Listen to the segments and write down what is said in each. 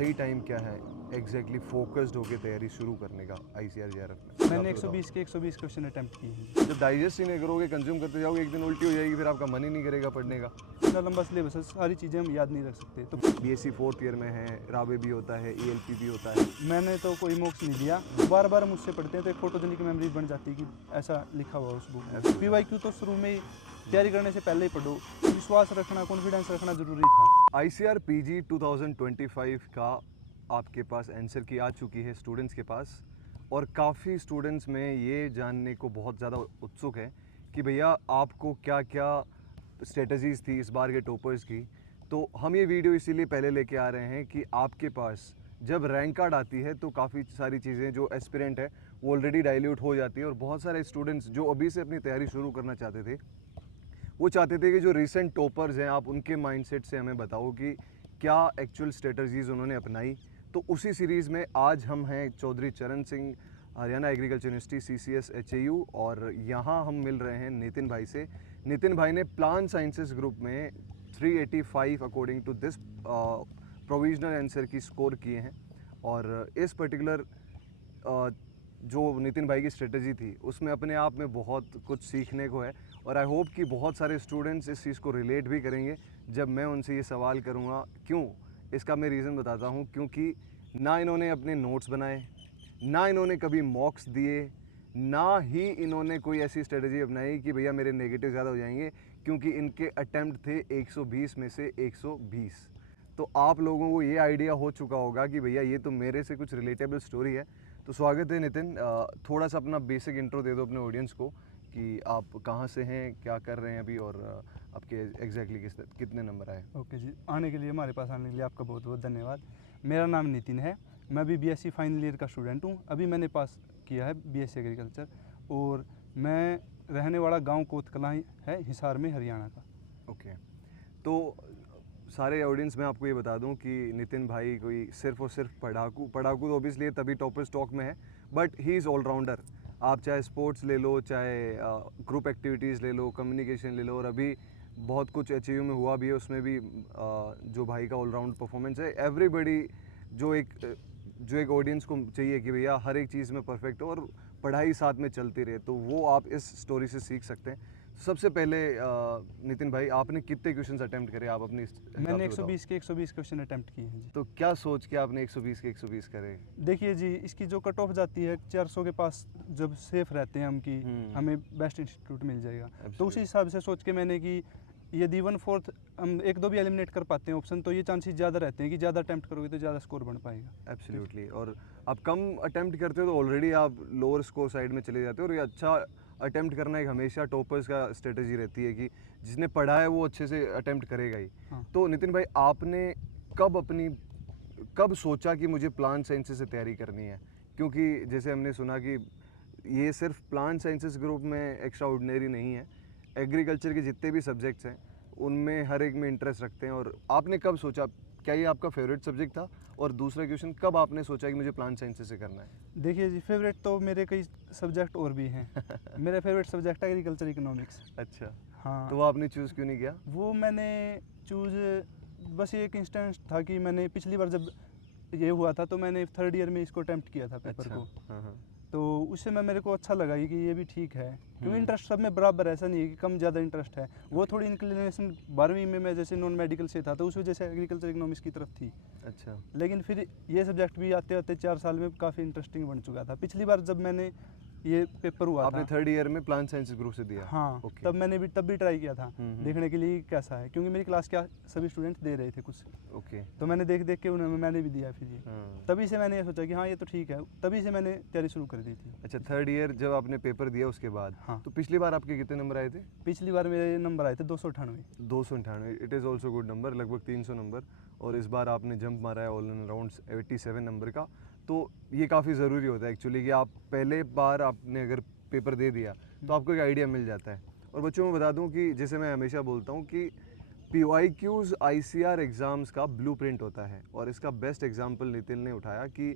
सही टाइम क्या है एग्जैक्टली फोकस्ड होकर तैयारी शुरू करने का ICR JRF में? मैंने 120 के 120 क्वेश्चन अटैम्प्ट किए हैं। जब डाइजेस्ट ही नहीं करोगे, कंज्यूम करते जाओगे, एक दिन उल्टी हो जाएगी, फिर आपका मन ही नहीं करेगा पढ़ने का। इतना लंबा सिलेबस है, सारी चीज़ें हम याद नहीं रख सकते। तो BSc 4th ईयर में है, रावे भी होता है, ELP भी होता है। मैंने तो कोई मॉक्स नहीं दिया, बार बार मुझसे पढ़ते हैं तो एक फोटोजेनिक मेमोरी बन जाती है कि ऐसा लिखा हुआ उस बुक में। PYQ तो शुरू में ही तैयारी करने से पहले ही पढ़ो, विश्वास रखना, कॉन्फिडेंस रखना ज़रूरी था। ICR PG 2025 का आपके पास आंसर की आ चुकी है स्टूडेंट्स के पास, और काफ़ी स्टूडेंट्स में ये जानने को बहुत ज़्यादा उत्सुक है कि भैया आपको क्या क्या स्ट्रेटजीज़ थी इस बार के टॉपर्स की। तो हम ये वीडियो इसीलिए पहले लेके आ रहे हैं कि आपके पास जब रैंक कार्ड आती है तो काफ़ी सारी चीज़ें जो एस्पिरेंट है वो ऑलरेडी डाइल्यूट हो जाती है, और बहुत सारे स्टूडेंट्स जो अभी से अपनी तैयारी शुरू करना चाहते थे वो चाहते थे कि जो रिसेंट टॉपर्स हैं आप उनके माइंडसेट से हमें बताओ कि क्या एक्चुअल स्ट्रेटजीज़ उन्होंने अपनाई। तो उसी सीरीज़ में आज हम हैं चौधरी चरण Singh, Haryana agriculture university CCS HAU, और यहाँ हम मिल रहे हैं नितिन भाई से। नितिन भाई ने प्लांट साइंसेस ग्रुप में 385 according to this provisional answer key score किए हैं, और इस पर्टिकुलर जो नितिन भाई की स्ट्रेटजी थी उसमें अपने आप में बहुत कुछ सीखने को है, और आई होप कि बहुत सारे स्टूडेंट्स इस चीज़ को रिलेट भी करेंगे जब मैं उनसे ये सवाल करूँगा। क्यों? इसका मैं रीज़न बताता हूँ। क्योंकि ना इन्होंने अपने नोट्स बनाए, ना इन्होंने कभी मॉक्स दिए, ना ही इन्होंने कोई ऐसी स्ट्रेटजी अपनाई कि भैया मेरे नेगेटिव ज़्यादा हो जाएंगे, क्योंकि इनके अटैम्प्ट थे 120 में से 120। तो आप लोगों को ये आइडिया हो चुका होगा कि भैया ये तो मेरे से कुछ रिलेटेबल स्टोरी है। तो स्वागत है नितिन, थोड़ा सा अपना बेसिक इंट्रो दे दो अपने ऑडियंस को कि आप कहाँ से हैं, क्या कर रहे हैं अभी, और आपके एग्जैक्टली कितने नंबर आए। ओके जी, आने के लिए, हमारे पास आने के लिए आपका बहुत बहुत धन्यवाद। मेरा नाम नितिन है, मैं भी BSc फाइनल ईयर का स्टूडेंट हूँ। अभी मैंने पास किया है BSc एग्रीकल्चर, और मैं रहने वाला गांव कोतकला है, हिसार में, हरियाणा का। ओके, तो सारे ऑडियंस में आपको ये बता दूं कि नितिन भाई कोई सिर्फ और सिर्फ पढ़ाकू तो ऑब्वियसली तभी टॉपर स्टॉक में है, बट ही इज़ ऑलराउंडर। आप चाहे स्पोर्ट्स ले लो, चाहे ग्रुप एक्टिविटीज़ ले लो, कम्युनिकेशन ले लो, और अभी बहुत कुछ HAU में हुआ भी है, उसमें भी जो भाई का ऑलराउंड परफॉर्मेंस है। एवरीबडी जो एक ऑडियंस को चाहिए कि भैया हर एक चीज़ में परफेक्ट हो और पढ़ाई साथ में चलती रहे, तो वो आप इस स्टोरी से सीख सकते हैं। सबसे पहले नितिन भाई, आपने कितने क्वेश्चंस अटेम्प्ट करे आप अपनी हिसाब से मैंने बताओ। 120 के 120 क्वेश्चन अटैम्प्ट किए हैं जी। तो क्या सोच के आपने 120 के 120 करे? देखिए जी, इसकी जो कट ऑफ जाती है 400 के पास, जब सेफ रहते हैं हम कि हमें बेस्ट इंस्टीट्यूट मिल जाएगा, तो उसी हिसाब से सोच के मैंने कि यदि 1/4 हम 1-2 भी एलिमिनेट कर पाते हैं ऑप्शन, तो ये चांसेस ज़्यादा रहते हैं कि ज़्यादा अटैम्प्ट करोगे तो ज़्यादा स्कोर बन पाएगा। एब्सोल्युटली, और आप कम अटेम्प्ट करते हो तो ऑलरेडी आप लोअर स्कोर साइड में चले जाते हो, और ये अच्छा अटेम्प्ट करना एक हमेशा टॉपर्स का स्ट्रेटजी रहती है कि जिसने पढ़ा है वो अच्छे से अटेम्प्ट करेगा ही। हाँ। तो नितिन भाई, आपने कब सोचा कि मुझे प्लांट साइंसेस से तैयारी करनी है? क्योंकि जैसे हमने सुना कि ये सिर्फ प्लांट साइंसेस ग्रुप में एक्स्ट्रा ऑर्डिनरी नहीं है, एग्रीकल्चर के जितने भी सब्जेक्ट्स हैं उनमें हर एक में इंटरेस्ट रखते हैं। और आपने कब सोचा, क्या ये आपका फेवरेट सब्जेक्ट था? और दूसरा क्वेश्चन, कब आपने सोचा कि मुझे प्लांट साइंसेस से करना है? देखिए जी, फेवरेट तो मेरे कई सब्जेक्ट और भी हैं। मेरा फेवरेट सब्जेक्ट है एग्रीकल्चर इकोनॉमिक्स। अच्छा, हाँ। तो वो आपने चूज़ क्यों नहीं किया? वो मैंने चूज़, बस ये एक इंस्टेंस था कि मैंने पिछली बार जब ये हुआ था तो मैंने 3rd ईयर में इसको अटेम्प्ट किया था पेपर अच्छा, को। हाँ हाँ। तो उससे मेरे को अच्छा लगा कि ये भी ठीक है, क्योंकि इंटरेस्ट सब में बराबर, ऐसा नहीं है कि कम ज़्यादा इंटरेस्ट है। वो थोड़ी इंक्लिनेशन 12वीं में मैं जैसे नॉन मेडिकल से था तो उस वजह से एग्रीकल्चर इकोनॉमिक्स की तरफ थी। अच्छा, लेकिन फिर ये सब्जेक्ट भी आते आते 4 साल में काफ़ी इंटरेस्टिंग बन चुका था। पिछली बार जब मैंने ये पेपर हुआ आपने था, 3rd ईयर में प्लांट साइंसेस ग्रुप से दिया? हाँ, ओके। तब मैंने भी ट्राई किया था देखने के लिए कैसा है, क्योंकि मेरी क्लास के सभी स्टूडेंट दे रहे थे कुछ, ओके। तो मैंने देख के उन्हें मैंने भी दिया फिर ये। हाँ। तभी से मैंने ये सोचा कि हाँ ये तो ठीक है, तभी से मैंने तैयारी शुरू कर दी थी। अच्छा, 3rd ईयर जब आपने पेपर दिया उसके बाद, हाँ। तो पिछली बार आपके कितने नंबर आए थे? पिछली बार मेरे नंबर आए थे 298। 298, it is also good number, लगभग 300 नंबर। और इस बार आपने जंप मारा है ऑल इन अराउंड 87 नंबर का। तो ये काफ़ी ज़रूरी होता है एक्चुअली कि आप पहले बार आपने अगर पेपर दे दिया तो आपको एक आइडिया मिल जाता है। और बच्चों में बता दूं कि जैसे मैं हमेशा बोलता हूं कि PYQs ICR एग्ज़ाम्स का ब्लूप्रिंट होता है, और इसका बेस्ट एग्जांपल नितिन ने उठाया कि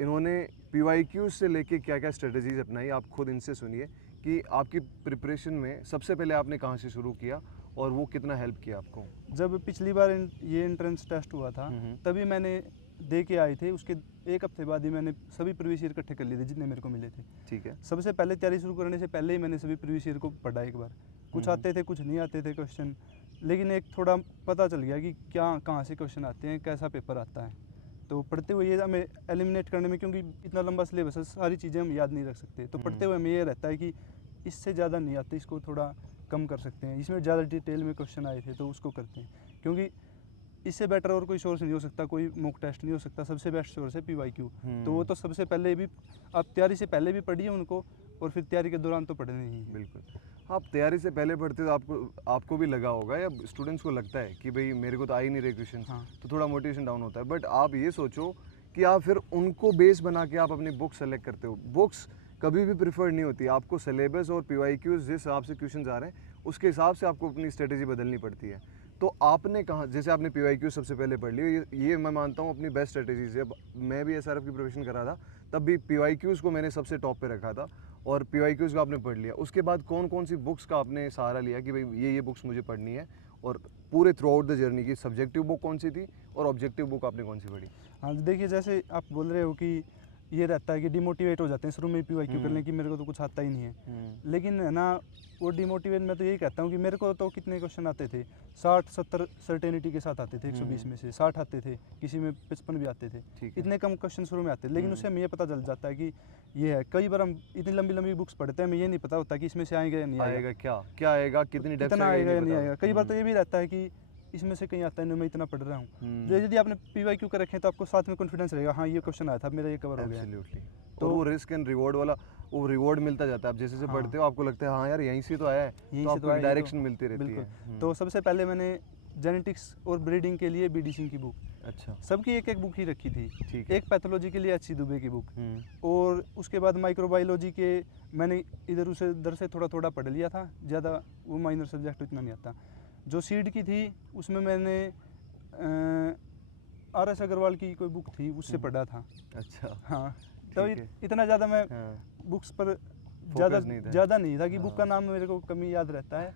इन्होंने PYQs से लेके क्या क्या स्ट्रेटजीज अपनाई। आप खुद इनसे सुनिए कि आपकी प्रिपरेशन में सबसे पहले आपने कहाँ से शुरू किया और वो कितना हेल्प किया आपको। जब पिछली बार ये एंट्रेंस टेस्ट हुआ था तभी मैंने दे के आए थे, उसके एक हफ्ते बाद ही मैंने सभी प्रीवियस ईयर इकट्ठे कर लिए थे जितने मेरे को मिले थे। ठीक है। सबसे पहले तैयारी शुरू करने से पहले ही मैंने सभी प्रीवियस ईयर को पढ़ा एक बार। कुछ आते थे, कुछ नहीं आते थे क्वेश्चन, लेकिन एक थोड़ा पता चल गया कि क्या कहाँ से क्वेश्चन आते हैं, कैसा पेपर आता है। तो पढ़ते हुए ये हमें एलिमिनेट करने में, क्योंकि इतना लंबा सिलेबस है, सारी चीज़ें हम याद नहीं रख सकते, तो पढ़ते हुए हमें ये रहता है कि इससे ज़्यादा नहीं आते, इसको थोड़ा कम कर सकते हैं, इसमें ज़्यादा डिटेल में क्वेश्चन आए थे तो उसको करते हैं, क्योंकि इससे बेटर और कोई सोर्स नहीं हो सकता, कोई मॉक टेस्ट नहीं हो सकता। सबसे बेस्ट सोर्स है PYQ। तो वो तो सबसे पहले भी आप तैयारी से पहले भी पढ़िए उनको, और फिर तैयारी के दौरान तो पढ़ने ही है। बिल्कुल। आप तैयारी से पहले पढ़ते हो तो आपको भी लगा होगा या स्टूडेंट्स को लगता है कि भाई मेरे को तो आ ही नहीं रहे क्वेश्चन, हाँ। तो थोड़ा मोटिवेशन डाउन होता है। बट आप ये सोचो कि आप फिर उनको बेस बना के आप अपनी बुक सेलेक्ट करते हो। बुक्स कभी भी प्रिफर्ड नहीं होती, आपको सिलेबस और PYQs जिस हिसाब से क्वेश्चन आ रहे हैं उसके हिसाब से आपको अपनी स्ट्रेटेजी बदलनी पड़ती है। तो आपने कहा, जैसे आपने PYQ सबसे पहले पढ़ ली, ये मैं मानता हूँ अपनी बेस्ट स्ट्रेटेजी से। अब मैं भी SRF की प्रिपरेशन कर रहा था, तब भी PYQs को मैंने सबसे टॉप पे रखा था, और PYQs को आपने पढ़ लिया। उसके बाद कौन कौन सी बुक्स का आपने सहारा लिया कि भाई ये बुक्स मुझे पढ़नी है, और पूरे थ्रू आउट द जर्नी की सब्जेक्टिव बुक कौन सी थी और ऑब्जेक्टिव बुक आपने कौन सी पढ़ी? हाँ, देखिए जैसे आप बोल रहे हो कि ये रहता है कि डिमोटिवेट हो जाते हैं शुरू में PYQ करने की, मेरे को तो कुछ आता ही नहीं है। लेकिन है ना, वो डिमोटिवेट मैं तो यही कहता हूँ कि मेरे को तो कितने क्वेश्चन आते थे, 60-70 सर्टेनिटी के साथ आते थे, 120 में से 60 आते थे, किसी में 55 भी आते थे। ठीक है। इतने कम क्वेश्चन शुरू में आते थे, लेकिन उससे हमें ये पता चल जाता है कि ये है। कई बार हम इतनी लंबी लंबी बुक्स पढ़ते हैं, हमें ये नहीं पता होता कि इसमें से आएगा या नहीं आएगा, आएगा क्या क्या आएगा, कितनी डेप्थ कितना आएगा या नहीं आएगा। कई बार तो ये भी रहता है कि इसमें से कहीं आता है नहीं, मैं इतना पढ़ रहा हूँ। जो यदि आपने PYQ कर रखे हैं तो आपको साथ में कॉन्फिडेंस रहेगा, हाँ ये क्वेश्चन आया था, मेरा ये कवर हो गया। एब्सोल्युटली। तो तो वो रिस्क एंड रिवॉर्ड वाला, वो रिवॉर्ड मिलता जाता है। आप जैसे पढ़ते हो आपको लगता है हाँ यार यहीं से तो आया है, तो आपको एक डायरेक्शन मिलती रहती है। तो सबसे पहले मैंने जेनेटिक्स और ब्रीडिंग के लिए BD सिंह की बुक, अच्छा। सबकी एक एक बुक ही रखी थी। ठीक है। एक पैथोलॉजी के लिए HC दुबे की बुक, और उसके बाद माइक्रोबायोलॉजी के मैंने इधर उधर से थोड़ा थोड़ा पढ़ लिया था, ज़्यादा वो माइनर सब्जेक्ट इतना नहीं आता। जो सीड की थी उसमें मैंने RS अग्रवाल की कोई बुक थी, उससे पढ़ा था। अच्छा। हाँ, तो ठीक है। इतना ज़्यादा मैं बुक्स पर ज़्यादा नहीं था कि बुक का नाम मेरे को कमी याद रहता है,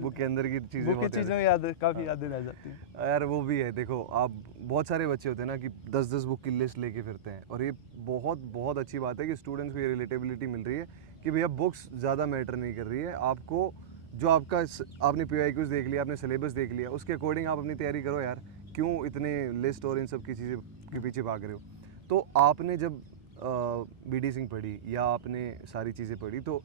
बुक के अंदर की चीज़ें बुक की चीज़ें याद काफ़ी यादें रह जाती हैं। यार वो भी है। देखो आप, बहुत सारे बच्चे होते हैं ना कि 10-10 बुक की लिस्ट लेके फिरते हैं, और ये बहुत बहुत अच्छी बात है कि स्टूडेंट्स को ये रिलेटेबिलिटी मिल रही है कि भैया बुक्स ज़्यादा मैटर नहीं कर रही है। आपको जो आपने PYQs देख लिया, आपने सिलेबस देख लिया, उसके अकॉर्डिंग आप अपनी तैयारी करो यार। क्यों इतने लिस्ट और इन सब की चीज़ें के पीछे भाग रहे हो? तो आपने जब BD सिंह पढ़ी या आपने सारी चीज़ें पढ़ी, तो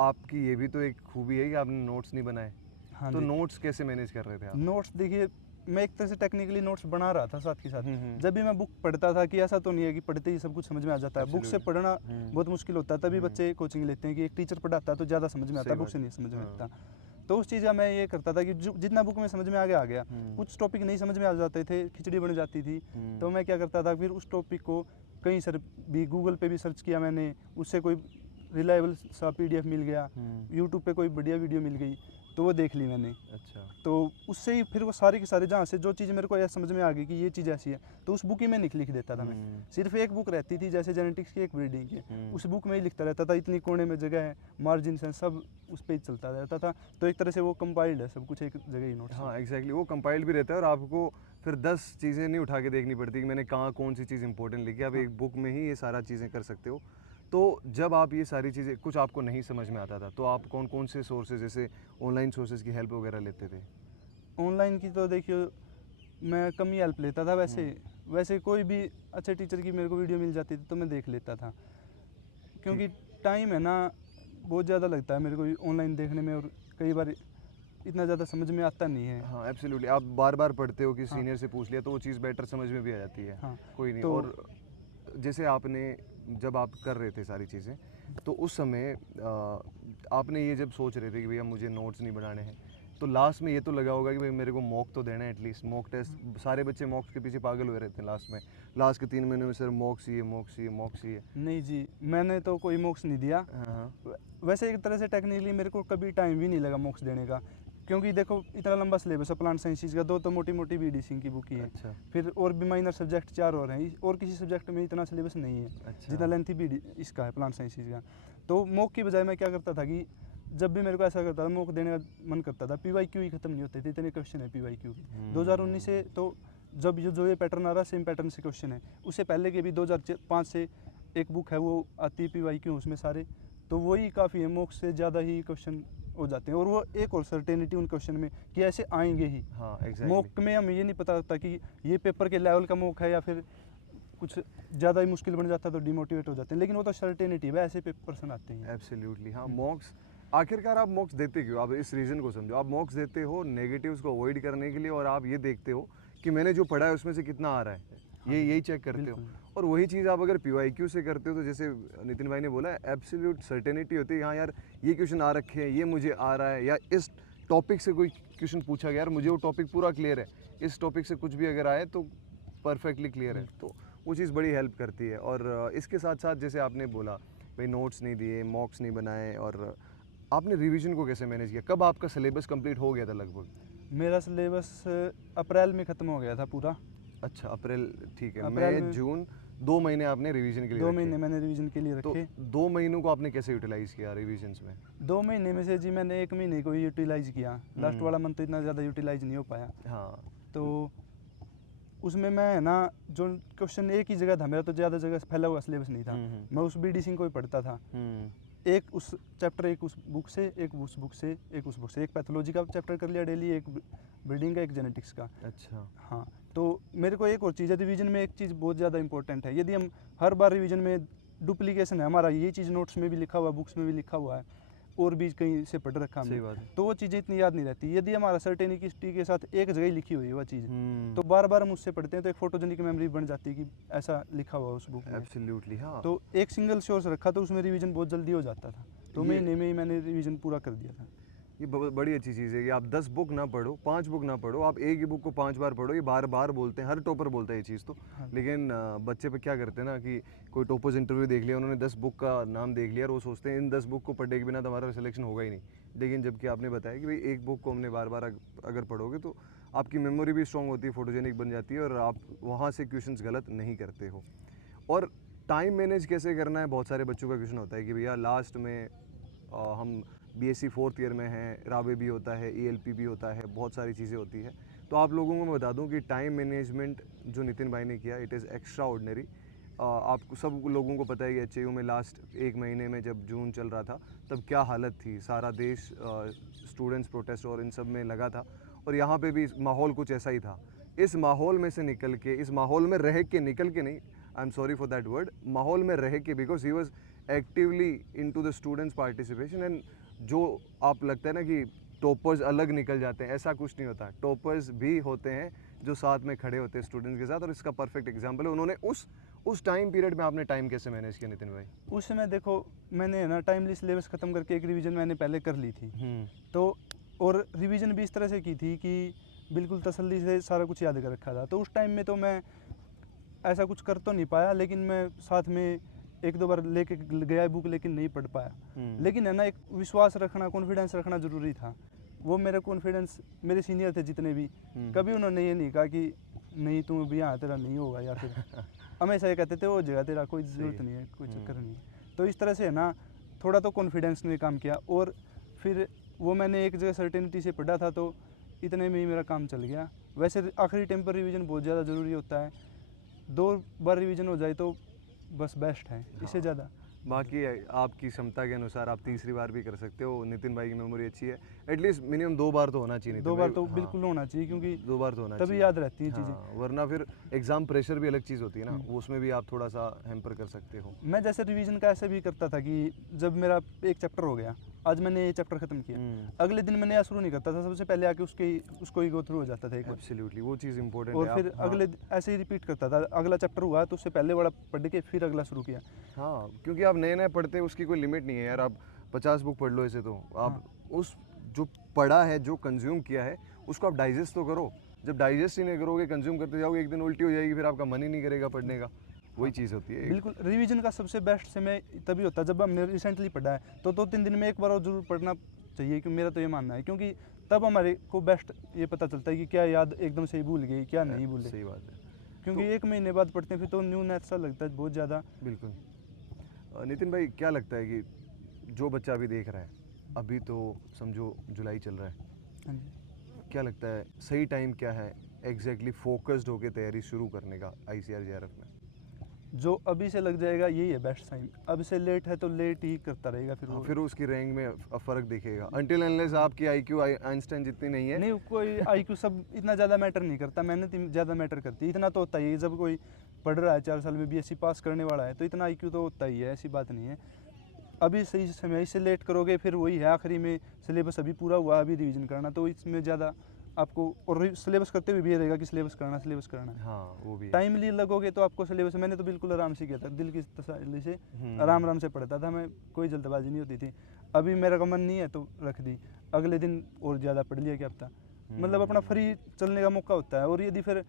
आपकी ये भी तो एक खूबी है कि आपने नोट्स नहीं बनाए। हाँ तो जी। नोट्स कैसे मैनेज कर रहे थे आप? नोट्स देखिए, मैं एक तरह से टेक्निकली नोट्स बना रहा था साथ के साथ। जब भी मैं बुक पढ़ता था कि ऐसा तो नहीं है कि पढ़ते ही सब कुछ समझ में आ जाता है, बुक से पढ़ना बहुत मुश्किल होता है। तभी बच्चे कोचिंग लेते हैं कि एक टीचर पढ़ाता है तो ज़्यादा समझ में आता है, बुक से नहीं समझ में आता। तो उस चीज़ का मैं ये करता था कि जितना बुक में समझ में आ गया। कुछ टॉपिक नहीं समझ में आ जाते थे, खिचड़ी बन जाती थी, तो मैं क्या करता था, फिर उस टॉपिक को कहीं सर भी गूगल पे भी सर्च किया मैंने, उससे कोई रिलायबल सा PDF मिल गया, यूट्यूब पे कोई बढ़िया वीडियो मिल गई तो वो देख ली मैंने। अच्छा। तो उससे ही फिर वो सारे के सारे, जहाँ से जो चीज़ मेरे को ऐसा समझ में आ गई कि ये चीज़ ऐसी है, तो उस बुक ही में लिख देता था मैं। सिर्फ एक बुक रहती थी जैसे जेनेटिक्स की, एक ब्रीडिंग की, उस बुक में ही लिखता रहता था। इतनी कोने में जगह है, मार्जिन है, सब उस पे ही चलता रहता था। तो एक तरह से वो कंपाइल्ड है, सब कुछ एक जगह ही नोट। हाँ एग्जैक्टली, वो कंपाइल्ड भी रहता है और आपको फिर 10 चीज़ें नहीं उठा के देखनी पड़ती कि मैंने कहाँ कौन सी चीज़ इंपॉर्टेंट लिखी है। आप एक बुक में ही ये सारा चीज़ें कर सकते हो। तो जब आप ये सारी चीज़ें, कुछ आपको नहीं समझ में आता था, तो आप कौन कौन से सोर्सेज, जैसे ऑनलाइन सोर्सेज की हेल्प वगैरह लेते थे? ऑनलाइन की तो देखिए मैं कम ही हेल्प लेता था। वैसे कोई भी अच्छे टीचर की मेरे को वीडियो मिल जाती थी तो मैं देख लेता था, क्योंकि टाइम है ना बहुत ज़्यादा लगता है मेरे को ऑनलाइन देखने में, और कई बार इतना ज़्यादा समझ में आता नहीं है। हाँ एब्सोल्युटली, आप बार बार पढ़ते हो कि सीनियर से पूछ लिया तो वो चीज़ बेटर समझ में भी आ जाती है। हाँ, कोई नहीं। तो और जैसे आपने, जब आप कर रहे थे सारी चीज़ें, तो उस समय आपने ये जब सोच रहे थे कि भैया मुझे नोट्स नहीं बनाने हैं, तो लास्ट में ये तो लगा होगा कि भाई मेरे को मॉक तो देना है एटलीस्ट, मॉक टेस्ट। सारे बच्चे मॉक्स के पीछे पागल हुए रहते हैं लास्ट में, लास्ट के 3 महीने में, सर मॉक्स ही है, मॉक्स ही है, मॉक्स ही है। नहीं जी, मैंने तो कोई मॉक्स नहीं दिया। हाँ। वैसे एक तरह से टेक्निकली मेरे को कभी टाइम भी नहीं लगा मॉक्स देने का, क्योंकि देखो इतना लंबा सिलेबस है प्लांट साइंसिस का, 2 तो मोटी मोटी BD सिंह की बुक ही है। अच्छा। फिर और भी माइनर सब्जेक्ट 4 और हैं, और किसी सब्जेक्ट में इतना सिलेबस नहीं है। अच्छा। जितना लेंथी BD इसका है, प्लांट साइंसिस का। तो मॉक की बजाय मैं क्या करता था कि जब भी मेरे को ऐसा करता था, मॉक देने का मन करता था, PYQ ही खत्म नहीं होते थे, इतने क्वेश्चन है PYQ के। 2019 से तो जब ये पैटर्न आ रहा है सेम पैटर्न से क्वेश्चन है, उससे पहले के भी 2005 से एक बुक है वो आती PYQ उसमें सारे, तो वही काफ़ी है, मॉक से ज़्यादा ही क्वेश्चन हो जाते हैं। और वो एक और सर्टेनिटी उन क्वेश्चन में कि ऐसे आएंगे ही। हाँ एग्जैक्टली। मॉक में हमें ये नहीं पता होता कि ये पेपर के लेवल का मॉक है या फिर कुछ ज़्यादा ही मुश्किल बन जाता है तो डिमोटिवेट हो जाते हैं, लेकिन वो तो सर्टेनिटी है, ऐसे पेपर्स आते हैं। एब्सोल्युटली हाँ। मॉक्स आखिरकार आप मॉक्स देते क्यों? आप इस रीज़न को समझो। आप मॉक्स देते हो नेगेटिव्स को अवॉइड करने के लिए, और आप ये देखते हो कि मैंने जो पढ़ा है उसमें से कितना आ रहा है, ये यही चेक करते हो। और वही चीज़ आप अगर PYQ से करते हो तो जैसे नितिन भाई ने बोला एब्सोल्यूट सर्टेनिटी होती है, हाँ यार ये क्वेश्चन आ रखे हैं, ये मुझे आ रहा है, या इस टॉपिक से कोई क्वेश्चन पूछा गया यार मुझे वो टॉपिक पूरा क्लियर है, इस टॉपिक से कुछ भी अगर आए तो परफेक्टली क्लियर है, तो वो चीज़ बड़ी हेल्प करती है। और इसके साथ साथ जैसे आपने बोला भाई नोट्स नहीं दिए, मॉक्स नहीं बनाए, और आपने रिवीजन को कैसे मैनेज किया? कब आपका सिलेबस कंप्लीट हो गया था लगभग? मेरा सिलेबस अप्रैल में ख़त्म हो गया था पूरा। अच्छा अप्रैल, ठीक है। अप्रैल मई में जून 2 महीने आपने रिवीजन के लिए 2 रखे। महीने मैंने रिवीजन के लिए तो रखे। 2 महीनों को आपने कैसे यूटिलाइज किया रिविजन्स में? 2 महीने में से जी मैंने 1 महीने को यूटिलाइज किया, लास्ट वाला मंथ तो इतना ज़्यादा यूटिलाइज नहीं हो पाया। हाँ तो उसमें मैं है ना, जो क्वेश्चन एक ही जगह था मेरा, तो ज़्यादा जगह फैला हुआ सिलेबस नहीं था। मैं उस BD सिंह को ही पढ़ता था, एक उस चैप्टर, एक उस बुक से, एक उस बुक से, एक उस बुक से, एक पैथोलॉजी का चैप्टर कर लिया डेली, एक ब्रीडिंग का, एक जेनेटिक्स का। अच्छा हाँ, तो मेरे को एक और चीज़ है रिवीजन में, एक चीज़ बहुत ज़्यादा इंपॉर्टेंट है। यदि हम हर बार रिवीजन में डुप्लीकेशन है हमारा, ये चीज़ नोट्स में भी लिखा हुआ है, बुक्स में भी लिखा हुआ है, और भी कहीं से पढ़ रखा सही हमने, बात है। तो वो चीज़ें इतनी याद नहीं रहती। यदि हमारा सर्टेनिटी के साथ एक जगह ही लिखी हुई है वह चीज़, तो बार बार हम उससे पढ़ते हैं तो एक फोटोजेनिक मेमोरी बन जाती है कि ऐसा लिखा हुआ है उस बुक में। एब्सोल्युटली हाँ। तो एक सिंगल सोर्स रखा तो उसमें रिवीजन बहुत जल्दी हो जाता था, तो ये- महीने में ही मैंने रिवीजन पूरा कर दिया था। ये बड़ी अच्छी चीज़ है कि आप 10 बुक ना पढ़ो, 5 बुक ना पढ़ो, आप एक ही बुक को 5 बार पढ़ो। ये बार बार बोलते हैं, हर टॉपर बोलता है ये चीज़ तो। हाँ। लेकिन बच्चे पे क्या करते हैं ना कि कोई टॉपर्स इंटरव्यू देख लिया, उन्होंने 10 बुक का नाम देख लिया और वो सोचते हैं इन 10 बुक को पढ़ने के बिना तो हमारा सिलेक्शन होगा ही नहीं। लेकिन जबकि आपने बताया कि भाई एक बुक को हमने बार बार अगर पढ़ोगे तो आपकी मेमोरी भी स्ट्रॉन्ग होती है, फोटोजेनिक बन जाती है, और आप वहाँ से क्वेश्चंस गलत नहीं करते हो। और टाइम मैनेज कैसे करना है, बहुत सारे बच्चों का क्वेश्चन होता है कि भैया लास्ट में हम BSc 4th ईयर में हैं, रावे भी होता है, ELP भी होता है, बहुत सारी चीज़ें होती है। तो आप लोगों को मैं बता दूं कि टाइम मैनेजमेंट जो नितिन भाई ने किया, इट इज़ एक्स्ट्रा ऑर्डिनरी। आपको सब लोगों को पता है कि HAU में लास्ट 1 महीने में जब जून चल रहा था तब क्या हालत थी, सारा देश स्टूडेंट्स प्रोटेस्ट और इन सब में लगा था, और यहाँ पे भी माहौल कुछ ऐसा ही था। इस माहौल में से निकल के, इस माहौल में रह के, निकल के नहीं, I am sorry for that word, माहौल में रह के, because he was actively into the students participation. And जो आप लगता है ना कि टॉपर्स अलग निकल जाते हैं, ऐसा कुछ नहीं होता। टॉपर्स भी होते हैं जो साथ में खड़े होते हैं स्टूडेंट्स के साथ, और इसका परफेक्ट एग्जांपल है उन्होंने उस टाइम पीरियड में आपने टाइम कैसे मैनेज किया नितिन भाई? उस समय देखो, मैंने ना टाइमली सिलेबस ख़त्म करके एक रिवीजन मैंने पहले कर ली थी। तो और रिवीजन भी इस तरह से की थी कि बिल्कुल तसल्ली से सारा कुछ याद कर रखा था। तो उस टाइम में तो मैं ऐसा कुछ कर तो नहीं पाया, लेकिन मैं साथ में 1-2 बार लेके गया बुक, लेकिन नहीं पढ़ पाया। लेकिन है ना, एक विश्वास रखना, कॉन्फिडेंस रखना ज़रूरी था। वो मेरा कॉन्फिडेंस, मेरे सीनियर थे जितने भी, कभी उन्होंने ये नहीं कहा कि नहीं तुम अभी यहाँ तेरा नहीं होगा, या फिर हमेशा ये कहते थे वो जगह तेरा कोई ज़रूरत नहीं है, कोई चक्कर नहीं है। तो इस तरह से है ना, थोड़ा तो कॉन्फिडेंस ने काम किया, और फिर वो मैंने एक जगह सर्टेनिटी से पढ़ा था, तो इतने में ही मेरा काम चल गया। वैसे आखिरी टाइम पर रिवीजन बहुत ज़्यादा ज़रूरी होता है, 2 बार रिवीजन हो जाए तो बस बेस्ट है, इससे ज़्यादा। बाकी आपकी क्षमता के अनुसार आप तीसरी बार भी कर सकते हो। नितिन भाई की मेमोरी अच्छी है, एटलीस्ट मिनिमम 2 बार तो होना चाहिए। 2 बार तो बिल्कुल होना चाहिए, क्योंकि 2 बार तो होना तभी चाहिए, याद रहती हैं चीज़ें। हाँ, वरना फिर एग्ज़ाम प्रेशर भी अलग चीज़ होती है ना, वो उसमें भी आप थोड़ा सा हैम्पर कर सकते हो। मैं जैसे रिवीजन का ऐसे भी करता था कि जब मेरा एक चैप्टर हो गया, आज मैंने ये चैप्टर खत्म किया, अगले दिन मैं नया शुरू नहीं करता था, सबसे पहले आके उसको ही गो थ्रू हो जाता था एक बार। एब्सोल्युटली वो चीज़ इंपॉर्टेंट है। और फिर अगले ऐसे ही रिपीट करता था, अगला चैप्टर हुआ तो उससे पहले वाला पढ़ के फिर अगला शुरू किया। हाँ, क्योंकि आप नए नए पढ़ते हैं, उसकी कोई लिमिट नहीं है यार। आप 50 बुक पढ़ लो ऐसे, तो आप उस जो पढ़ा है, जो कंज्यूम किया है, उसको आप डाइजेस्ट तो करो। जब डाइजेस्ट ही नहीं करोगे, कंज्यूम करते जाओगे, एक दिन उल्टी हो जाएगी, फिर आपका मन ही नहीं करेगा पढ़ने का। वही चीज़ होती है। बिल्कुल, रिवीजन का सबसे बेस्ट समय तभी होता है जब हमने रिसेंटली पढ़ा है, तो 2-3 दिन में एक बार और जरूर पढ़ना चाहिए, क्योंकि मेरा तो ये मानना है, क्योंकि तब हमारे को बेस्ट ये पता चलता है कि क्या याद एकदम से ही भूल गई, क्या नहीं भूले। सही बात है, क्योंकि 1 महीने बाद पढ़ते हैं फिर तो न्यू नेट सा लगता है बहुत ज़्यादा। बिल्कुल। नितिन भाई, क्या लगता है कि जो बच्चा अभी देख रहा है, अभी तो समझो जुलाई चल रहा है, हाँ जी। क्या लगता है सही टाइम क्या है एग्जैक्टली फोकस्ड होकर तैयारी शुरू करने का ICAR JRF में? जो अभी से लग जाएगा यही है बेस्ट टाइम। अब से लेट है तो लेट ही करता रहेगा फिर हाँ, वो। फिर उसकी रैंक में फ़र्क दिखेगा अनटिल अनलेस आपकी IQ आइंस्टाइन जितनी नहीं है। नहीं, कोई IQ सब इतना ज़्यादा मैटर नहीं करता, मेहनत ज़्यादा मैटर करती है। इतना तो होता ही है, जब कोई पढ़ रहा है 4 साल में BSc पास करने वाला है तो इतना IQ तो होता ही है, ऐसी बात नहीं है। अभी सही समय इससे लेट करोगे फिर वही है, आखिरी में सिलेबस अभी पूरा हुआ, अभी रिवीजन करना, तो इसमें ज़्यादा आपको, और सिलेबस करते हुए भी ये रहेगा कि सिलेबस करना है। हाँ वो भी है। टाइमली लगोगे तो आपको सिलेबस, मैंने तो बिल्कुल आराम से किया था, दिल की तसल्ली से हम्म। आराम से पढ़ता था मैं, कोई जल्दबाजी नहीं होती थी। अभी मेरा का मन नहीं है तो रख दी, अगले दिन और ज़्यादा पढ़ लिया, क्या पता। मतलब अपना फ्री चलने का मौका होता है, और यदि फिर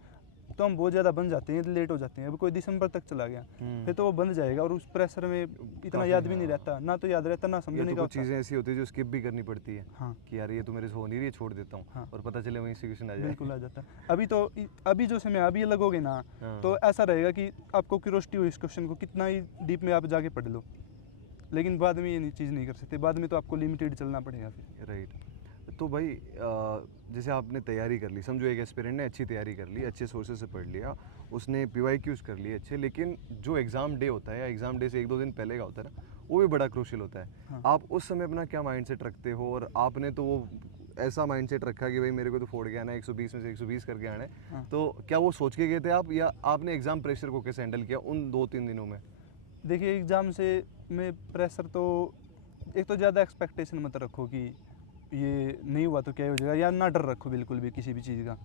तो हम बहुत ज़्यादा बन जाते हैं, लेट हो जाते हैं। अभी कोई दिसंबर तक चला गया फिर तो वो बन जाएगा, और उस प्रेशर में इतना काफ़ी, याद भी हाँ। नहीं रहता, ना तो याद रहता ना या समझने तो का कुछ होता। चीज़ें ऐसी होती है जो स्किप भी करनी पड़ती है हाँ कि यार ये तो मेरे से हो नहीं रही है, छोड़ देता हूँ। हाँ, और पता चले वहीं से क्वेश्चन आ जाए। बिल्कुल आ जाता है। अभी तो अभी जो समय अभी लगोगे ना, हाँ। तो ऐसा रहेगा कि आपको क्यूरोसिटी हो इस क्वेश्चन को, कितना ही डीप में आप जाके पढ़ लो, लेकिन बाद में ये चीज़ नहीं कर सकते, बाद में तो आपको लिमिटेड चलना पड़ेगा फिर। राइट। तो भाई जैसे आपने तैयारी कर ली, समझो एक एस्पिरेंट ने अच्छी तैयारी कर ली, अच्छे सोर्सेज से पढ़ लिया, उसने PYQs कर लिए अच्छे, लेकिन जो एग्ज़ाम डे होता है या एग्ज़ाम डे से 1-2 दिन पहले का होता है ना, वो भी बड़ा क्रूशियल होता है। हाँ। आप उस समय अपना क्या माइंडसेट रखते हो? और आपने तो वो ऐसा माइंडसेट रखा कि भाई मेरे को तो फोड़ के आना है, 120 में से 120 करके आना है। हाँ। तो क्या वो सोच के गए थे आप, या आपने एग्ज़ाम प्रेशर को कैसे हैंडल किया उन 2-3 दिनों में? देखिए एग्ज़ाम से में प्रेशर तो, एक तो ज़्यादा एक्सपेक्टेशन मत रखो कि ये नहीं हुआ तो क्या हो जाएगा, या ना डर रखो बिल्कुल भी किसी भी चीज़ का।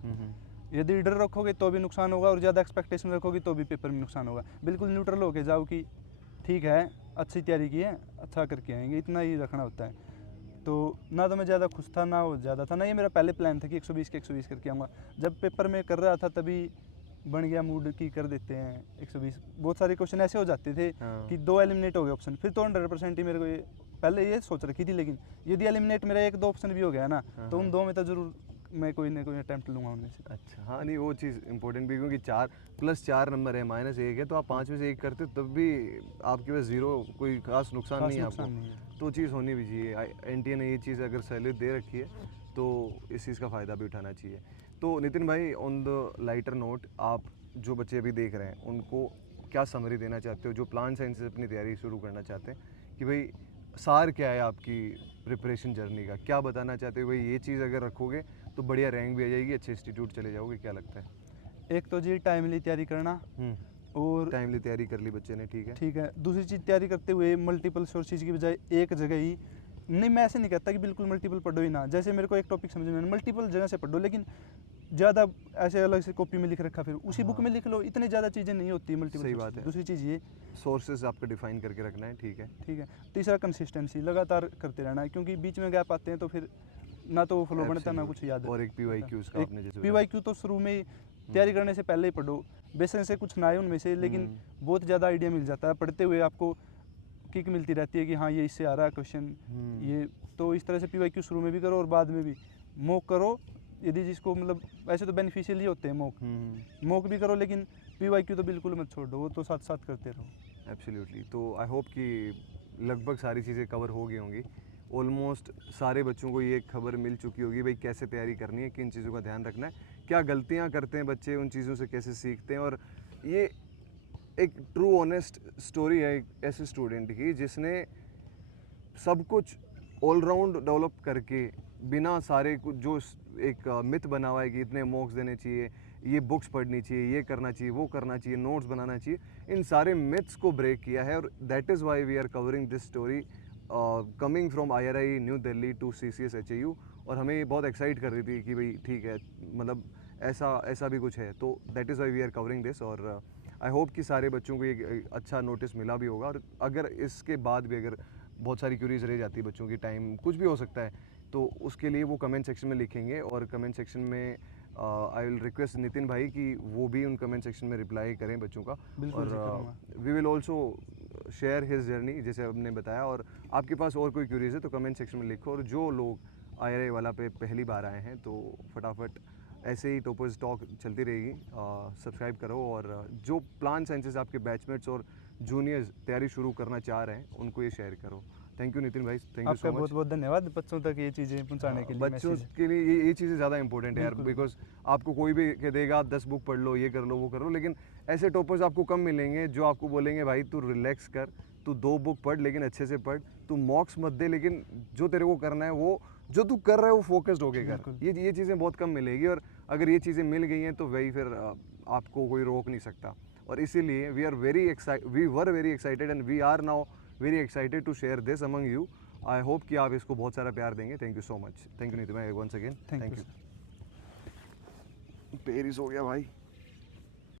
यदि डर रखोगे तो भी नुकसान होगा, और ज़्यादा एक्सपेक्टेशन रखोगे तो भी पेपर में नुकसान होगा। बिल्कुल न्यूट्रल होके जाओ कि ठीक है, अच्छी तैयारी की है, अच्छा करके आएंगे, इतना ही रखना होता है। तो ना तो मैं ज़्यादा खुश था ना वो ज़्यादा था, ना ये मेरा पहले प्लान था कि 120 के 120 करके आऊँगा। जब पेपर में कर रहा था तभी बन गया मूड कि कर देते हैं 120। बहुत सारे क्वेश्चन ऐसे हो जाते थे हाँ। कि 2 एलिमिनेट हो गए ऑप्शन, फिर तो 100% ही मेरे को ये पहले ये सोच रखी थी। लेकिन यदि एलिमिनेट मेरा 1-2 ऑप्शन भी हो गया ना, तो उन 2 में तो ज़रूर मैं कोई ना कोई अटैम्प्ट लूँगा उनमें से। अच्छा, हाँ, नहीं वो चीज़ इंपॉर्टेंट भी, क्योंकि 4 + 4 नंबर है, -1 है, तो आप 5 में से 1 करते हो तब भी आपके पास 0, कोई खास नुकसान खास नहीं है नुकसान आपको। नहीं है। तो चीज़ होनी भी चाहिए। NTA ने ये चीज़ अगर सैलरी दे रखी है तो इस चीज़ का फ़ायदा भी उठाना चाहिए। तो नितिन भाई, ऑन द लाइटर नोट, आप जो बच्चे अभी देख रहे हैं उनको क्या समरी देना चाहते हो, जो प्लांट साइंस से अपनी तैयारी शुरू करना चाहते हैं, कि भाई सार क्या है आपकी प्रिपरेशन जर्नी का? क्या बताना चाहते हो भाई, ये चीज़ अगर रखोगे तो बढ़िया रैंक भी आ जाएगी, अच्छे इंस्टीट्यूट चले जाओगे, क्या लगता है? एक तो जी टाइमली तैयारी करना, और टाइमली तैयारी कर ली बच्चे ने, ठीक है। ठीक है, दूसरी चीज़ तैयारी करते हुए मल्टीपल सोर्सेज की बजाय एक जगह ही, नहीं मैं ऐसे नहीं कहता कि बिल्कुल मल्टीपल पढ़ो ही ना, जैसे मेरे को एक टॉपिक समझ में आया, मल्टीपल जगह से पढ़ो, लेकिन ज़्यादा ऐसे अलग से कॉपी में लिख रखा फिर उसी बुक में लिख लो, इतनी ज़्यादा चीज़ें नहीं होती मल्टीपल। सही बात है। दूसरी चीज़ ये, सोर्सेज आपको डिफाइन करके रखना है, ठीक है। ठीक है। तीसरा कंसिस्टेंसी, लगातार करते रहना है, क्योंकि बीच में गैप आते हैं तो फिर ना तो वो फ्लो बनता ना कुछ याद। और एक PYQs का आपने जैसे PYQ तो शुरू में ही तैयारी करने से पहले ही पढ़ो, बेशक से कुछ ना आए उनमें से, लेकिन बहुत ज़्यादा आइडिया मिल जाता है पढ़ते हुए, आपको किक मिलती रहती है कि हाँ ये इससे आ रहा है क्वेश्चन ये। तो इस तरह से PYQ शुरू में भी करो और बाद में भी मॉक करो, यदि जिसको मतलब, वैसे तो बेनिफिशियल ही होते हैं मॉक भी करो, लेकिन PYQ तो बिल्कुल मत छोड़ो, वो तो साथ साथ करते रहो। एब्सोल्युटली। तो आई होप कि लगभग सारी चीज़ें कवर हो गई होंगी। ऑलमोस्ट सारे बच्चों को ये खबर मिल चुकी होगी भाई कैसे तैयारी करनी है, किन चीज़ों का ध्यान रखना है, क्या गलतियां करते हैं बच्चे, उन चीज़ों से कैसे सीखते हैं। और ये एक ट्रू ऑनेस्ट स्टोरी है एक ऐसे स्टूडेंट की जिसने सब कुछ ऑलराउंड डेवलप करके, बिना सारे कुछ जो एक मिथ बना हुआ है कि इतने मॉक्स देने चाहिए, ये बुक्स पढ़नी चाहिए, ये करना चाहिए, वो करना चाहिए, नोट्स बनाना चाहिए, इन सारे मिथ्स को ब्रेक किया है। और that is why we are covering this story coming from IRI new Delhi to CCS HAU। और हमें ये बहुत एक्साइट कर रही थी कि भाई ठीक है, मतलब ऐसा भी कुछ है, तो that is why we are covering this. और आई होप कि सारे बच्चों को एक अच्छा नोटिस मिला भी होगा। और अगर इसके बाद भी अगर बहुत सारी क्यूरीज रह जाती है बच्चों की, टाइम कुछ भी हो सकता है, तो उसके लिए वो कमेंट सेक्शन में लिखेंगे। और कमेंट सेक्शन में आई विल रिक्वेस्ट नितिन भाई कि वो भी उन कमेंट सेक्शन में रिप्लाई करें बच्चों का। और we will also share his journey, जैसे आपने बताया। और आपके पास और कोई क्यूरीज है तो कमेंट सेक्शन में लिखो। और जो लोग IRI वाला पे पहली बार आए हैं तो फटाफट ऐसे ही टॉपर्स टॉक चलती रहेगी, सब्सक्राइब करो। और जो प्लांट साइंसेस आपके बैचमेट्स और जूनियर्स तैयारी शुरू करना चाह रहे हैं उनको ये शेयर करो। थैंक यू नितिन भाई, थैंक यू आपका सो बहुत मच। बहुत धन्यवाद बच्चों तक ये चीज़ें पहुंचाने के लिए, बच्चों मैसेज। के लिए ये चीज़ें ज़्यादा इंपॉर्टेंट है यार, बिल्कुल। बिकॉज आपको कोई भी कह देगा आप 10 बुक पढ़ लो, ये कर लो, वो कर लो, लेकिन ऐसे टॉपर्स आपको कम मिलेंगे जो आपको बोलेंगे भाई तू रिलैक्स कर, तू 2 बुक पढ़ लेकिन अच्छे से पढ़, तू मॉक्स मत दे, लेकिन जो तेरे को करना है वो जो तू कर रहा है वो फोकस्ड होके कर। बिल्कुल। ये चीज़ें बहुत कम मिलेगी, और अगर ये चीज़ें मिल गई हैं तो वही फिर आपको कोई रोक नहीं सकता। और इसीलिए we were very excited and we are now very excited to share this among you. I hope कि आप इसको बहुत सारा प्यार देंगे। Thank you so much, thank you Nitin भाई once again, thank thank you. You. Paris हो गया भाई।